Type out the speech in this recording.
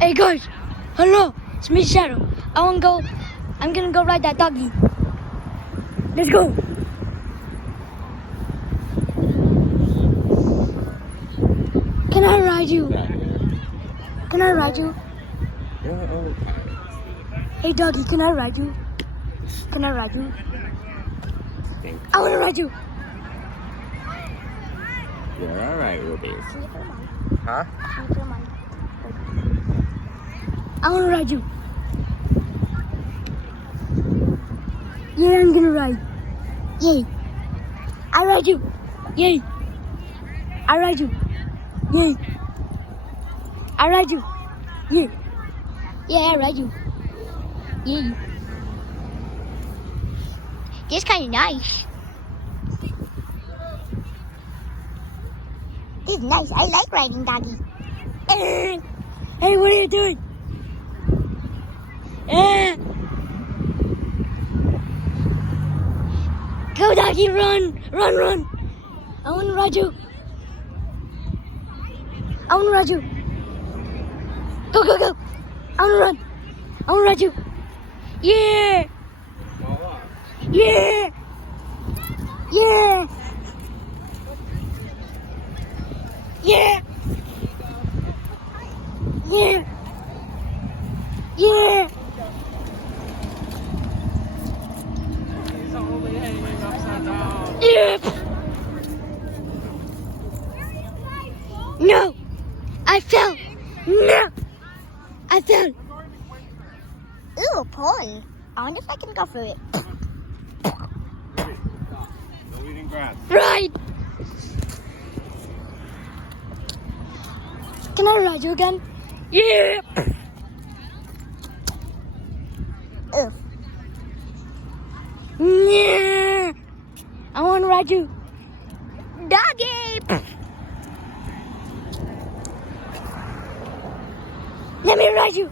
Hey guys, hello, it's me Shadow. I'm gonna go ride that doggy. Let's go. Can I ride you? Can I ride you? Hey doggy, can I ride you? Can I ride you? I wanna ride you. You're alright, Rubies. Huh? I wanna ride you. Yeah, I'm gonna ride. Yay. I ride you. Yay. I ride you. Yay. I ride you. Yeah. Yeah, I ride you. Yay. This kind of nice. This is nice. I like riding doggy. Hey, what are you doing? Go doggy, run, run, run. I want to ride you. I want to ride you. Go, go, go. I want to run. I want to ride you. Yeah. Yeah. Yeah. Yeah. Yeah. Yeah. Yep. No. I fell. No. I fell. Ooh, pole. I wonder if I can go through it. No eating grass. Right. Can I ride you again? Yeah. Ugh. Yeah. I want to ride you. Doggy. Let me ride you.